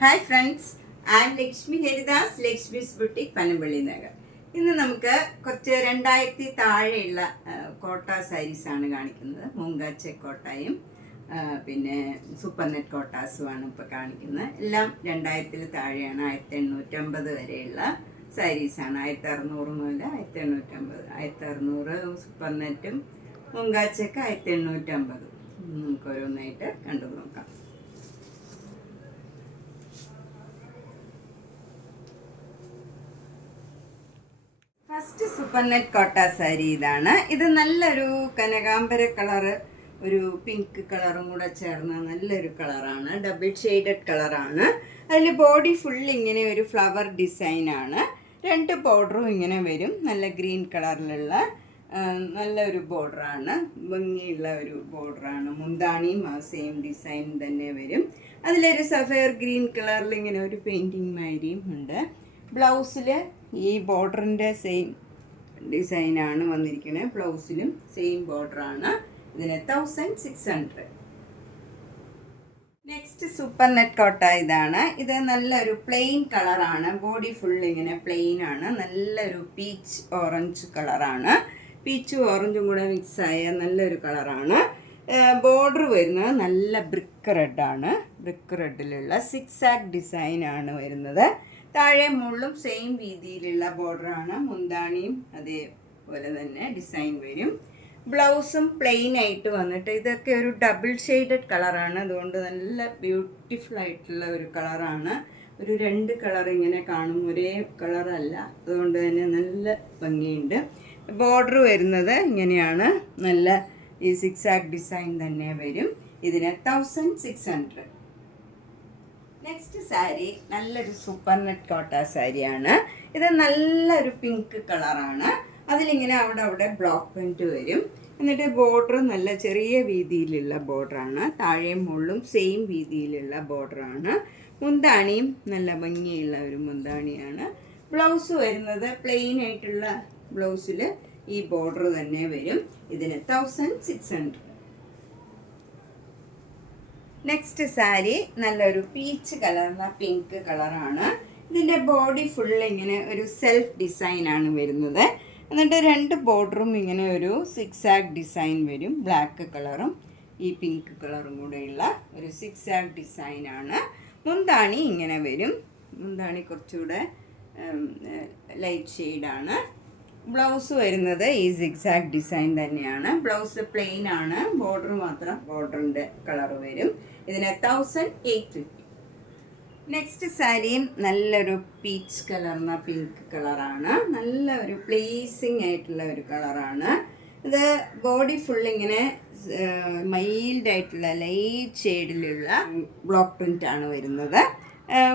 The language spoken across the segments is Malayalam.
Hi friends, I am Lakshmi Haridas, Lakshmi's boutique, Panampilly Nagar. ഇന്ന് നമുക്ക് കുറച്ച് 2000 താഴെയുള്ള കോട്ട സാരീസാണ് കാണിക്കുന്നത്. മൂങ്ക ചെക്ക് കോട്ടയും പിന്നെ സൂപ്പർ നെറ്റ് കോട്ടാസുമാണ് ഇപ്പോൾ കാണിക്കുന്നത്. എല്ലാം 2000 താഴെയാണ്. 1850 വരെയുള്ള സാരീസാണ്. 1600 മുതൽ 1850. 1600 സൂപ്പർ നെറ്റും മൂങ്ക ചെക്ക് 1850. നമുക്ക് ഓരോന്നായിട്ട് കണ്ടു നോക്കാം. ഫസ്റ്റ് സൂപ്പർ നെറ്റ് കോട്ട സാരി ഇതാണ്. ഇത് നല്ലൊരു കനകാംബര കളറ്, ഒരു പിങ്ക് കളറും കൂടെ ചേർന്ന നല്ലൊരു കളറാണ്. ഡബിൾ ഷെയ്ഡഡ് കളറാണ്. അതിൽ ബോഡി ഫുൾ ഇങ്ങനെ ഒരു ഫ്ലവർ ഡിസൈനാണ്. 2 ബോർഡറും ഇങ്ങനെ വരും. നല്ല ഗ്രീൻ കളറിലുള്ള നല്ലൊരു ബോർഡറാണ്. ഭംഗിയുള്ള ഒരു ബോർഡറാണ്. മുന്താണിയും ആ സെയിം ഡിസൈൻ തന്നെ വരും. അതിലൊരു സഫയർ ഗ്രീൻ കളറിൽ ഇങ്ങനെ ഒരു പെയിൻറ്റിങ് മാതിരിയും ഉണ്ട്. ബ്ലൗസിൽ ഈ ബോർഡറിൻ്റെ സെയിം ഡിസൈനാണ് വന്നിരിക്കുന്നത്. ബ്ലൗസിലും സെയിം ബോർഡറാണ്. ഇതിന് 1600. നെക്സ്റ്റ് സൂപ്പർ നെറ്റ് കോട്ട ഇതാണ്. ഇത് നല്ലൊരു പ്ലെയിൻ കളറാണ്. ബോഡി ഫുൾ ഇങ്ങനെ പ്ലെയിൻ ആണ്. നല്ലൊരു പീച്ച് ഓറഞ്ച് കളറാണ്. പീച്ചും ഓറഞ്ചും കൂടെ മിക്സായ നല്ലൊരു കളറാണ്. ബോർഡർ വരുന്നത് നല്ല ബ്രിക്ക് റെഡാണ്. ബ്രിക്ക് റെഡിലുള്ള സിക്സാക് ഡിസൈനാണ് വരുന്നത്. താഴെ മുള്ളും സെയിം രീതിയിലുള്ള ബോർഡറാണ്. മുന്താണിയും അതേപോലെ തന്നെ ഡിസൈൻ വരും. ബ്ലൗസും പ്ലെയിൻ ആയിട്ട് വന്നിട്ട് ഇതൊക്കെ ഒരു ഡബിൾ ഷെയ്ഡഡ് കളറാണ്. അതുകൊണ്ട് നല്ല ബ്യൂട്ടിഫുൾ ആയിട്ടുള്ള ഒരു കളറാണ്. ഒരു 2 കളർ ഇങ്ങനെ കാണും, ഒരേ കളറല്ല. അതുകൊണ്ട് തന്നെ നല്ല ഭംഗിയുണ്ട്. ബോർഡർ വരുന്നത് ഇങ്ങനെയാണ്. നല്ല ഈ സിക്സാക് ഡിസൈൻ തന്നെ വരും. ഇതിന് 1600. നെക്സ്റ്റ് സാരി നല്ലൊരു സൂപ്പർ നെറ്റ് കോട്ട സാരിയാണ്. ഇത് നല്ലൊരു പിങ്ക് കളറാണ്. അതിലിങ്ങനെ അവിടെ ബ്ലോക്ക് പ്രിൻറ്റ് വരും. എന്നിട്ട് ബോർഡർ നല്ല ചെറിയ വീതിയിലുള്ള ബോർഡറാണ്. താഴെയും മുള്ളും സെയിം വീതിയിലുള്ള ബോർഡറാണ്. മുന്താണിയും നല്ല ഭംഗിയുള്ള ഒരു മുന്താണിയാണ്. ബ്ലൗസ് വരുന്നത് പ്ലെയിൻ ആയിട്ടുള്ള ബ്ലൗസിൽ ഈ ബോർഡർ തന്നെ വരും. ഇതിന് 1600. നെക്സ്റ്റ് സാരി നല്ലൊരു പീച്ച് കളറിലുള്ള പിങ്ക് കളറാണ്. ഇതിൻ്റെ ബോഡി ഫുൾ ഇങ്ങനെ ഒരു സെൽഫ് ഡിസൈനാണ് വരുന്നത്. എന്നിട്ട് 2 ബോർഡറും ഇങ്ങനെ ഒരു സിക്സാക് ഡിസൈൻ വരും. ബ്ലാക്ക് കളറും ഈ പിങ്ക് കളറും കൂടെയുള്ള ഒരു സിക്സാക് ഡിസൈനാണ്. മുന്താണി ഇങ്ങനെ വരും. മുന്താണി കുറച്ചുകൂടെ ലൈറ്റ് ഷെയ്ഡാണ്. ബ്ലൗസ് വരുന്നത് ഈ സിക്സാക് ഡിസൈൻ തന്നെയാണ്. ബ്ലൗസ് പ്ലെയിൻ ആണ്. ബോർഡർ മാത്രം ബോർഡറിൻ്റെ കളർ വരും. ഇതിന് 1850. നെക്സ്റ്റ് സാരിയും നല്ലൊരു പീച്ച് കളർന്ന പിങ്ക് കളറാണ്. നല്ല ഒരു പ്ലീസിങ് ആയിട്ടുള്ള ഒരു കളറാണ്. ഇത് ബോഡി ഫുൾ ഇങ്ങനെ മൈൽഡ് ആയിട്ടുള്ള ലൈറ്റ് ഷെയ്ഡിലുള്ള ബ്ലോക്ക് പ്രിൻ്റ് ആണ് വരുന്നത്.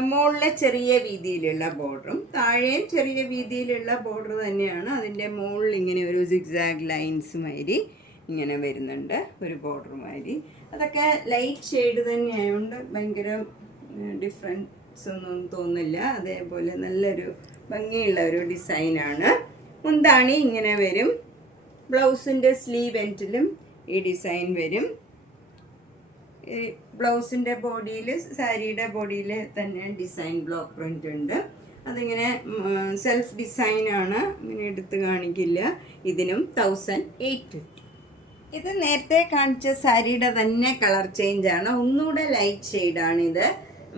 മുകളിലെ ചെറിയ വീതിയിലുള്ള ബോർഡറും താഴെയും ചെറിയ വീതിയിലുള്ള ബോർഡർ തന്നെയാണ്. അതിൻ്റെ മുകളിൽ ഇങ്ങനെ ഒരു സിക്സാഗ് ലൈൻസ് മാതിരി ഇങ്ങനെ വരുന്നുണ്ട്, ഒരു ബോർഡർ മാതിരി. അതൊക്കെ ലൈറ്റ് ഷെയ്ഡ് തന്നെ ആയതുകൊണ്ട് ഭയങ്കര ഡിഫറൻസ് ഒന്നും തോന്നില്ല. അതേപോലെ നല്ലൊരു ഭംഗിയുള്ള ഒരു ഡിസൈനാണ്. മുന്താണി ഇങ്ങനെ വരും. ബ്ലൗസിൻ്റെ സ്ലീവ് എൻഡിലും ഈ ഡിസൈൻ വരും. ബ്ലൗസിൻ്റെ ബോഡിയിൽ, സാരിയുടെ ബോഡിയിൽ തന്നെ ഡിസൈൻ ബ്ലോക്ക് പ്രിൻ്റ് ഉണ്ട്. അതിങ്ങനെ സെൽഫ് ഡിസൈനാണ്, ഇങ്ങനെ എടുത്ത് കാണിക്കില്ല. ഇതിനും 1850. ഇത് നേരത്തെ കാണിച്ച സാരിയുടെ തന്നെ കളർ ചേഞ്ചാണ്. ഒന്നുകൂടെ ലൈറ്റ് ഷെയ്ഡാണിത്.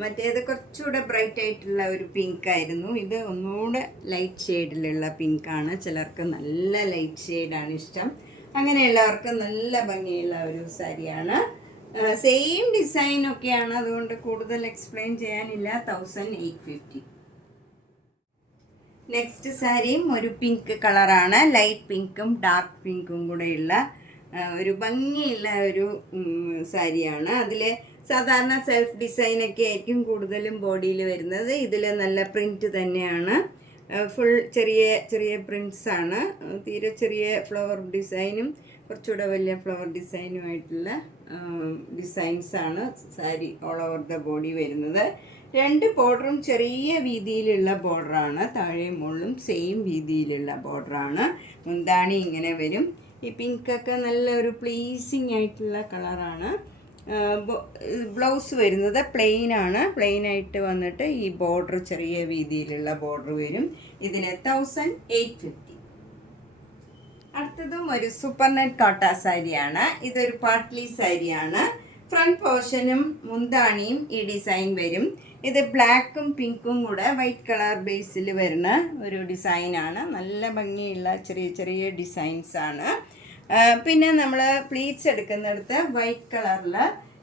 മറ്റേത് കുറച്ചുകൂടെ ബ്രൈറ്റ് ആയിട്ടുള്ള ഒരു പിങ്ക് ആയിരുന്നു. ഇത് ഒന്നുകൂടെ ലൈറ്റ് ഷെയ്ഡിലുള്ള പിങ്കാണ്. ചിലർക്ക് നല്ല ലൈറ്റ് ഷെയ്ഡാണ് ഇഷ്ടം. അങ്ങനെയുള്ളവർക്ക് നല്ല ഭംഗിയുള്ള ഒരു സാരിയാണ്. സെയിം ഡിസൈനൊക്കെയാണ്, അതുകൊണ്ട് കൂടുതൽ എക്സ്പ്ലെയിൻ ചെയ്യാനില്ല. 1850. നെക്സ്റ്റ് സാരിയും ഒരു പിങ്ക് കളറാണ്. ലൈറ്റ് പിങ്കും ഡാർക്ക് പിങ്കും കൂടെയുള്ള ഒരു ഭംഗിയുള്ള ഒരു സാരിയാണ്. അതിൽ സാധാരണ സെൽഫ് ഡിസൈനൊക്കെ ആയിരിക്കും കൂടുതലും ബോഡിയിൽ വരുന്നത്. ഇതിൽ നല്ല പ്രിൻറ്റ് തന്നെയാണ്. ഫുൾ ചെറിയ ചെറിയ പ്രിൻറ്റ്സാണ്. തീരെ ചെറിയ ഫ്ലവർ ഡിസൈനും കുറച്ചുകൂടെ വലിയ ഫ്ലവർ ഡിസൈനുമായിട്ടുള്ള ഡിസൈൻസാണ് sari all over the body വരുന്നത്. 2 ബോർഡറും ചെറിയ വീതിയിലുള്ള ബോർഡറാണ്. താഴെയും മുകളിലും സെയിം വീതിയിലുള്ള ബോർഡറാണ്. മുന്താണി ഇങ്ങനെ വരും. ഈ പിങ്കൊക്കെ നല്ലൊരു പ്ലീസിങ് ആയിട്ടുള്ള കളറാണ്. ബ്ലൗസ് വരുന്നത് പ്ലെയിനാണ്. പ്ലെയിനായിട്ട് വന്നിട്ട് ഈ ബോർഡർ ചെറിയ വീതിയിലുള്ള ബോർഡർ വരും. ഇതിന് 1850. അടുത്തതും ഒരു സൂപ്പർ നെറ്റ് കോട്ട സാരിയാണ്. ഇതൊരു പാർട്ട്ലി സാരിയാണ്. ഫ്രണ്ട് പോർഷനും മുന്താണിയും ഈ ഡിസൈൻ വരും. ഇത് ബ്ലാക്കും പിങ്കും കൂടെ വൈറ്റ് കളർ ബേസിൽ വരുന്ന ഒരു ഡിസൈനാണ്. നല്ല ഭംഗിയുള്ള ചെറിയ ചെറിയ ഡിസൈൻസാണ്. പിന്നെ നമ്മൾ പ്ലീറ്റ്സ് എടുക്കുന്നിടത്ത് വൈറ്റ് കളറിൽ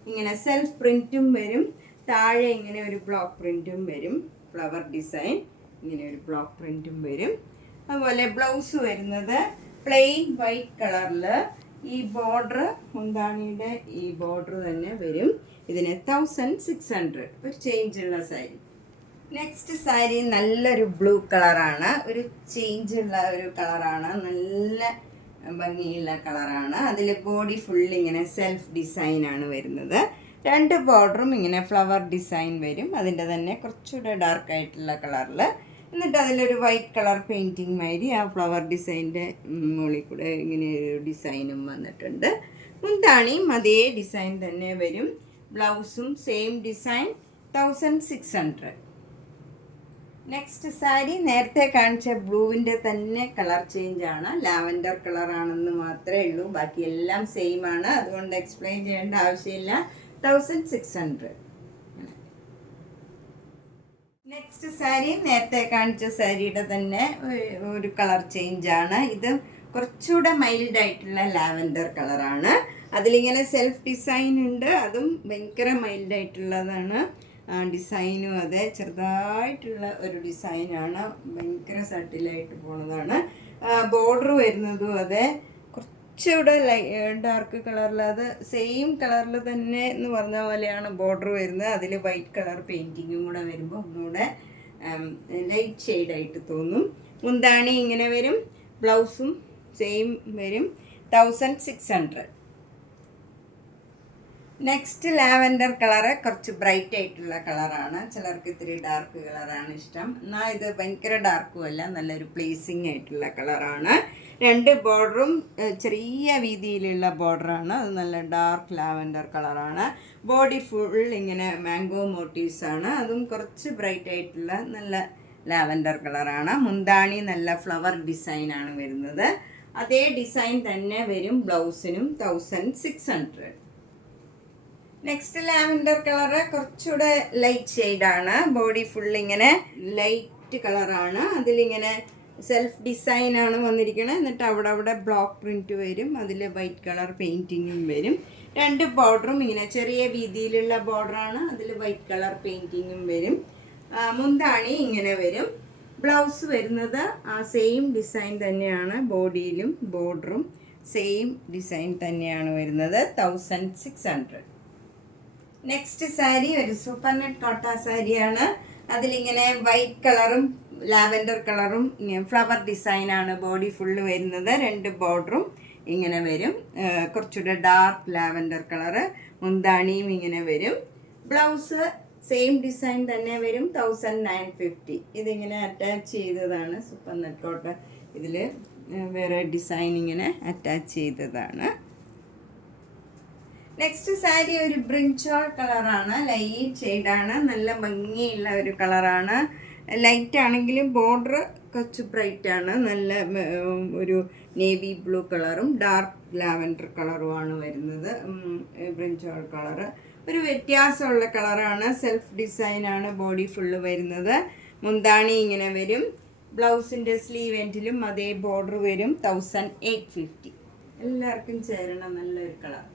ഇങ്ങനെ സെൽഫ് പ്രിൻറ്റും വരും. താഴെ ഇങ്ങനെ ഒരു ബ്ലോക്ക് പ്രിൻറ്റും വരും. ഫ്ലവർ ഡിസൈൻ ഇങ്ങനെ ഒരു ബ്ലോക്ക് പ്രിൻറ്റും വരും. അതുപോലെ ബ്ലൗസ് വരുന്നത് പ്ലെയിൻ വൈറ്റ് കളറിൽ ഈ ബോർഡർ മുന്താണിയുടെ ഈ ബോർഡർ തന്നെ വരും. ഇതിന് 1600. ഒരു ചേഞ്ചുള്ള സാരി. നെക്സ്റ്റ് സാരി നല്ലൊരു ബ്ലൂ കളറാണ്. ഒരു ചേഞ്ചുള്ള ഒരു കളറാണ്. നല്ല ഭംഗിയുള്ള കളറാണ്. അതിൽ ബോഡി ഫുൾ ഇങ്ങനെ സെൽഫ് ഡിസൈനാണ് വരുന്നത്. 2 ബോർഡറും ഇങ്ങനെ ഫ്ലവർ ഡിസൈൻ വരും. അതിൻ്റെ തന്നെ കുറച്ചുകൂടെ ഡാർക്കായിട്ടുള്ള കളറിൽ. എന്നിട്ട് അതിലൊരു വൈറ്റ് കളർ പെയിൻറ്റിങ് മാതിരി ആ ഫ്ലവർ ഡിസൈൻ്റെ മുകളിൽ കൂടെ ഇങ്ങനെ ഒരു ഡിസൈനും വന്നിട്ടുണ്ട്. മുന്താണിയും അതേ ഡിസൈൻ തന്നെ വരും. ബ്ലൗസും സെയിം ഡിസൈൻ 1600. നെക്സ്റ്റ് സാരി നേരത്തെ കാണിച്ച ബ്ലൂവിൻ്റെ തന്നെ കളർ ചേഞ്ച് ആണ്. ലാവൻഡർ കളറാണെന്ന് മാത്രമേ ഉള്ളൂ. ബാക്കി എല്ലാം സെയിം ആണ്. അതുകൊണ്ട് എക്സ്പ്ലെയിൻ ചെയ്യേണ്ട ആവശ്യമില്ല. 1600. നെക്സ്റ്റ് സാരി നേരത്തെ കാണിച്ച സാരിയുടെ തന്നെ ഒരു കളർ ചേഞ്ചാണ്. ഇത് കുറച്ചുകൂടെ മൈൽഡായിട്ടുള്ള ലാവൻഡർ കളറാണ്. അതിലിങ്ങനെ സെൽഫ് ഡിസൈൻ ഉണ്ട്. അതും ഭയങ്കര മൈൽഡായിട്ടുള്ളതാണ്. ഡിസൈനും അതെ ചെറുതായിട്ടുള്ള ഒരു ഡിസൈനാണ്. ഭയങ്കര സട്ടിലായിട്ട് പോണതാണ്. ബോർഡർ വരുന്നതും അതെ കുറച്ചുകൂടെ ഡാർക്ക് കളറിൽ, അത് സെയിം കളറിൽ തന്നെ എന്ന് പറഞ്ഞ പോലെയാണ് ബോർഡർ വരുന്നത്. അതിൽ വൈറ്റ് കളർ പെയിൻറ്റിങ്ങും കൂടെ വരുമ്പോൾ ഒന്നുകൂടെ ലൈറ്റ് ഷെയ്ഡായിട്ട് തോന്നും. മുന്താണി ഇങ്ങനെ വരും. ബ്ലൗസും സെയിം വരും. 1600. നെക്സ്റ്റ് ലാവൻഡർ കളറ് കുറച്ച് ബ്രൈറ്റ് ആയിട്ടുള്ള കളറാണ്. ചിലർക്ക് ഇത്തിരി ഡാർക്ക് കളറാണ് ഇഷ്ടം. എന്നാൽ ഇത് ഭയങ്കര ഡാർക്കും അല്ല, നല്ലൊരു പ്ലേസിങ് ആയിട്ടുള്ള കളറാണ്. 2 ബോർഡറും ചെറിയ വീതിയിലുള്ള ബോർഡറാണ്. അത് നല്ല ഡാർക്ക് ലാവൻഡർ കളറാണ്. ബോഡി ഫുൾ ഇങ്ങനെ മാംഗോ മോട്ടീവ്സാണ്. അതും കുറച്ച് ബ്രൈറ്റ് ആയിട്ടുള്ള നല്ല ലാവൻഡർ കളറാണ്. മുന്താണി നല്ല ഫ്ലവർ ഡിസൈനാണ് വരുന്നത്. അതേ ഡിസൈൻ തന്നെ വരും ബ്ലൗസിനും. 1600. നെക്സ്റ്റ് ലാവൻഡർ കളറ് കുറച്ചുകൂടെ ലൈറ്റ് ഷെയ്ഡാണ്. ബോഡി ഫുൾ ഇങ്ങനെ ലൈറ്റ് കളറാണ്. അതിലിങ്ങനെ സെൽഫ് ഡിസൈനാണ് വന്നിരിക്കുന്നത്. എന്നിട്ട് അവിടെ ബ്ലോക്ക് പ്രിൻറ്റ് വരും. അതിൽ വൈറ്റ് കളർ പെയിൻറ്റിങ്ങും വരും. 2 ബോർഡറും ഇങ്ങനെ ചെറിയ വീതിയിലുള്ള ബോർഡറാണ്. അതിൽ വൈറ്റ് കളർ പെയിൻറ്റിങ്ങും വരും. മുന്താണി ഇങ്ങനെ വരും. ബ്ലൗസ് വരുന്നത് ആ സെയിം ഡിസൈൻ തന്നെയാണ്. ബോഡിയിലും ബോർഡറും സെയിം ഡിസൈൻ തന്നെയാണ് വരുന്നത്. 1600. നെക്സ്റ്റ് സാരി ഒരു സൂപ്പർ നെറ്റ് കോട്ട സാരിയാണ്. അതിലിങ്ങനെ വൈറ്റ് കളറും ലാവൻഡർ കളറും ഫ്ലവർ ഡിസൈനാണ് ബോഡി ഫുള്ള് വരുന്നത്. 2 ബോർഡറും ഇങ്ങനെ വരും. കുറച്ചുകൂടെ ഡാർക്ക് ലാവൻഡർ കളറ്. മുന്താണിയും ഇങ്ങനെ വരും. ബ്ലൗസ് സെയിം ഡിസൈൻ തന്നെ വരും. 1950. ഇതിങ്ങനെ അറ്റാച്ച് ചെയ്തതാണ് സൂപ്പർ നെറ്റ് കോട്ട. ഇതിൽ വേറെ ഡിസൈൻ ഇങ്ങനെ അറ്റാച്ച് ചെയ്തതാണ്. നെക്സ്റ്റ് സാരി ഒരു ബ്രിഞ്ചോൾ കളറാണ്. ലൈറ്റ് ഷെയ്ഡാണ്. നല്ല ഭംഗിയുള്ള ഒരു കളറാണ്. ലൈറ്റ് ആണെങ്കിലും ബോർഡർ കുറച്ച് ബ്രൈറ്റാണ്. നല്ല ഒരു നേവി ബ്ലൂ കളറും ഡാർക്ക് ലാവൻഡർ കളറുമാണ് വരുന്നത്. ബ്രിഞ്ചോൾ കളറ് ഒരു വ്യത്യാസമുള്ള കളറാണ്. സെൽഫ് ഡിസൈനാണ് ബോഡി ഫുള്ള് വരുന്നത്. മുന്താണി ഇങ്ങനെ വരും. ബ്ലൗസിൻ്റെ സ്ലീവ് എൻഡിലും അതേ ബോർഡർ വരും. 1850. എല്ലാവർക്കും ചേരണ നല്ലൊരു കളർ.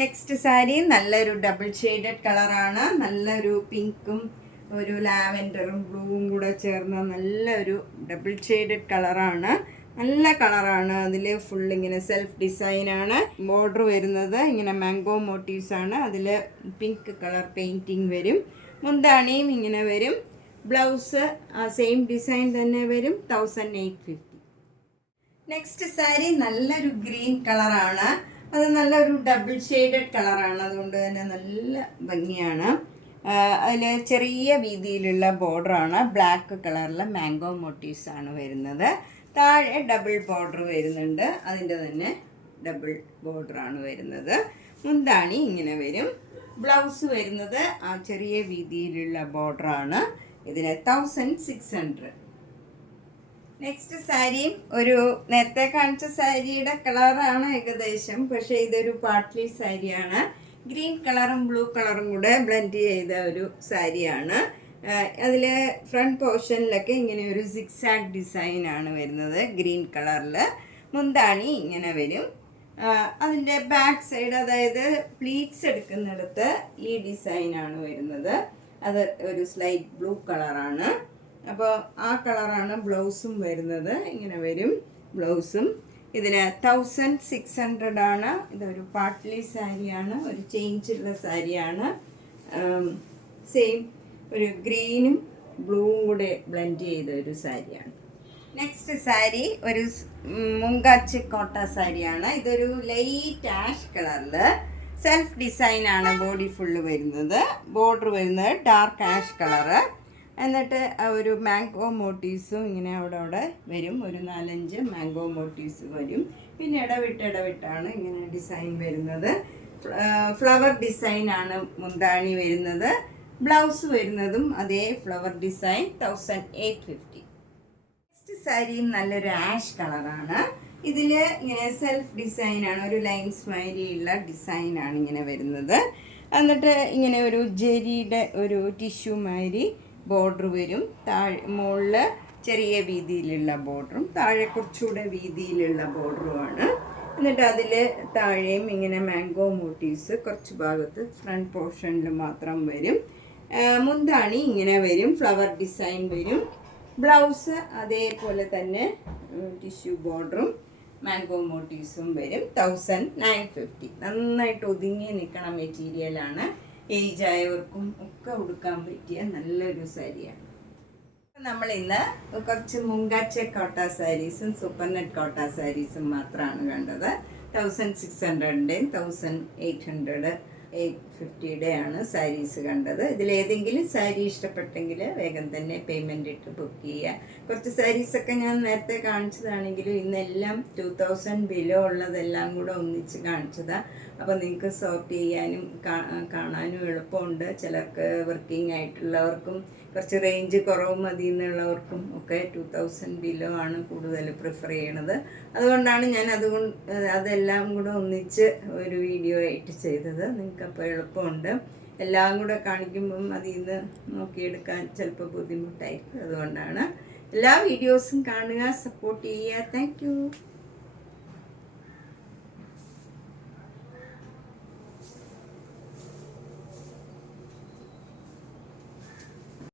നെക്സ്റ്റ് സാരി നല്ലൊരു ഡബിൾ ഷെയ്ഡഡ് കളറാണ്. നല്ലൊരു പിങ്കും ഒരു ലാവൻഡറും ബ്ലൂവും കൂടെ ചേർന്ന നല്ലൊരു ഡബിൾ ഷെയ്ഡഡ് കളറാണ്. നല്ല കളറാണ്. അതിൽ ഫുൾ ഇങ്ങനെ സെൽഫ് ഡിസൈനാണ്. ബോർഡർ വരുന്നത് ഇങ്ങനെ മാംഗോ മോട്ടീവ്സാണ്. അതിൽ പിങ്ക് കളർ പെയിൻറ്റിങ് വരും. മുന്താണിയും ഇങ്ങനെ വരും. ബ്ലൗസ് സെയിം ഡിസൈൻ തന്നെ വരും. 1850. നെക്സ്റ്റ് സാരി നല്ലൊരു ഗ്രീൻ കളറാണ്. അത് നല്ലൊരു ഡബിൾ ഷെയ്ഡഡ് കളറാണ്. അതുകൊണ്ട് തന്നെ നല്ല ഭംഗിയാണ്. അതിൽ ചെറിയ വീതിയിലുള്ള ബോർഡറാണ്. ബ്ലാക്ക് കളറിൽ മാംഗോ മോട്ടീവ്സാണ് വരുന്നത്. താഴെ ഡബിൾ ബോർഡർ വരുന്നുണ്ട്. അതിൻ്റെ തന്നെ ഡബിൾ ബോർഡറാണ് വരുന്നത്. മുന്താണി ഇങ്ങനെ വരും. ബ്ലൗസ് വരുന്നത് ആ ചെറിയ വീതിയിലുള്ള ബോർഡറാണ്. ഇതിന് 1600. നെക്സ്റ്റ് സാരിയും ഒരു നേരത്തെ കാണിച്ച സാരിയുടെ കളറാണ് ഏകദേശം, പക്ഷേ ഇതൊരു പാർട്ട്ലി സാരിയാണ്. ഗ്രീൻ കളറും ബ്ലൂ കളറും കൂടെ ബ്ലെൻഡ് ചെയ്ത ഒരു സാരിയാണ്. അതിൽ ഫ്രണ്ട് പോർഷനിലൊക്കെ ഇങ്ങനെ ഒരു സിക്സാഗ് ഡിസൈനാണ് വരുന്നത് ഗ്രീൻ കളറിൽ. മുന്താണി ഇങ്ങനെ വരും. അതിൻ്റെ ബാക്ക് സൈഡ്, അതായത് പ്ലീറ്റ്സ് എടുക്കുന്നിടത്ത് ഈ ഡിസൈനാണ് വരുന്നത്. അത് ഒരു സ്ലൈറ്റ് ബ്ലൂ കളറാണ്. അപ്പോൾ ആ കളറാണ് ബ്ലൗസും വരുന്നത്. ഇങ്ങനെ വരും ബ്ലൗസും. ഇതിന് 1600 ആണ്. ഇതൊരു പാർട്ട്ലി സാരിയാണ്, ഒരു ചേഞ്ചുള്ള സാരിയാണ്. സെയിം ഒരു ഗ്രീനും ബ്ലൂവും കൂടെ ബ്ലെൻഡ് ചെയ്ത ഒരു സാരിയാണ്. നെക്സ്റ്റ് സാരി ഒരു മുങ്കാച്ചി കോട്ട സാരിയാണ്. ഇതൊരു ലൈറ്റ് ആഷ് കളറിൽ സെൽഫ് ഡിസൈനാണ് ബോഡി ഫുള്ള് വരുന്നത്. ബോർഡർ വരുന്നത് ഡാർക്ക് ആഷ് കളറ്. എന്നിട്ട് ഒരു മാംഗോ മോട്ടീവ്സും ഇങ്ങനെ അവിടെ വരും. ഒരു 4-5 മാംഗോ മോട്ടീവ്സ് വരും. പിന്നെ ഇടവിട്ടാണ് ഇങ്ങനെ ഡിസൈൻ വരുന്നത്. ഫ്ലവർ ഡിസൈനാണ് മുന്താണി വരുന്നത്. ബ്ലൗസ് വരുന്നതും അതേ ഫ്ലവർ ഡിസൈൻ. 1850. നെക്സ്റ്റ് സാരിയും നല്ലൊരു ആഷ് കളറാണ്. ഇതിൽ ഇങ്ങനെ സെൽഫ് ഡിസൈനാണ്, ഒരു ലൈൻ സ്മൈലിയുള്ള ഡിസൈനാണ് ഇങ്ങനെ വരുന്നത്. എന്നിട്ട് ഇങ്ങനെ ഒരു ജെരിയുടെ ഒരു ടിഷ്യൂ മാതിരി ബോർഡർ വരും. മുകളിൽ ചെറിയ വീതിയിലുള്ള ബോർഡറും താഴെ കുറച്ചുകൂടെ വീതിയിലുള്ള ബോർഡറുമാണ്. എന്നിട്ട് അതിൽ താഴെയും ഇങ്ങനെ മാംഗോ മോട്ടീവ്സ് കുറച്ച് ഭാഗത്ത് ഫ്രണ്ട് പോർഷനിൽ മാത്രം വരും. മുന്താണി ഇങ്ങനെ വരും, ഫ്ലവർ ഡിസൈൻ വരും. ബ്ലൗസ് അതേപോലെ തന്നെ ടിഷ്യൂ ബോർഡറും മാംഗോ മോട്ടീവ്സും വരും. 1950. നന്നായിട്ട് ഒതുങ്ങി നിൽക്കണ മെറ്റീരിയലാണ്. ഏജ് ആയവർക്കും ഒക്കെ ഉടുക്കാൻ പറ്റിയ നല്ലൊരു സാരിയാണ്. നമ്മൾ ഇന്ന് കുറച്ച് മുങ്കാച്ച കോട്ട സാരീസും സൂപ്പർ നെറ്റ് കോട്ട സാരീസും മാത്രമാണ് കണ്ടത്. 1600-ൻ്റെയും 1800, 850-യുടെയാണ് സാരീസ് കണ്ടത്. ഇതിലേതെങ്കിലും സാരി ഇഷ്ടപ്പെട്ടെങ്കിൽ വേഗം തന്നെ പേയ്മെൻ്റ് ഇട്ട് ബുക്ക് ചെയ്യുക. കുറച്ച് സാരീസൊക്കെ ഞാൻ നേരത്തെ കാണിച്ചതാണെങ്കിലും ഇന്നെല്ലാം 2000 ബിലോ ഉള്ളതെല്ലാം കൂടെ ഒന്നിച്ച് കാണിച്ചതാണ്. അപ്പോൾ നിങ്ങൾക്ക് സോർട്ട് ചെയ്യാനും കാണാനും എളുപ്പമുണ്ട്. ചിലർക്ക് വർക്കിംഗ് ആയിട്ടുള്ളവർക്കും കുറച്ച് റേഞ്ച് കുറവ് മതി എന്നുള്ളവർക്കും ഒക്കെ 2000 ബിലോ ആണ് കൂടുതൽ പ്രിഫർ ചെയ്യണത്. അതുകൊണ്ടാണ് ഞാൻ അതെല്ലാം കൂടെ ഒന്നിച്ച് ഒരു വീഡിയോ ആയിട്ട് ചെയ്തത്. നിങ്ങൾക്കപ്പോൾ എളുപ്പമുണ്ട്. എല്ലാം കൂടെ കാണിക്കുമ്പം അതിൽ നിന്ന് നോക്കിയെടുക്കാൻ ചിലപ്പോൾ ബുദ്ധിമുട്ടായിരിക്കും. അതുകൊണ്ടാണ്. എല്ലാ വീഡിയോസും കാണുക, സപ്പോർട്ട് ചെയ്യുക. Thank you.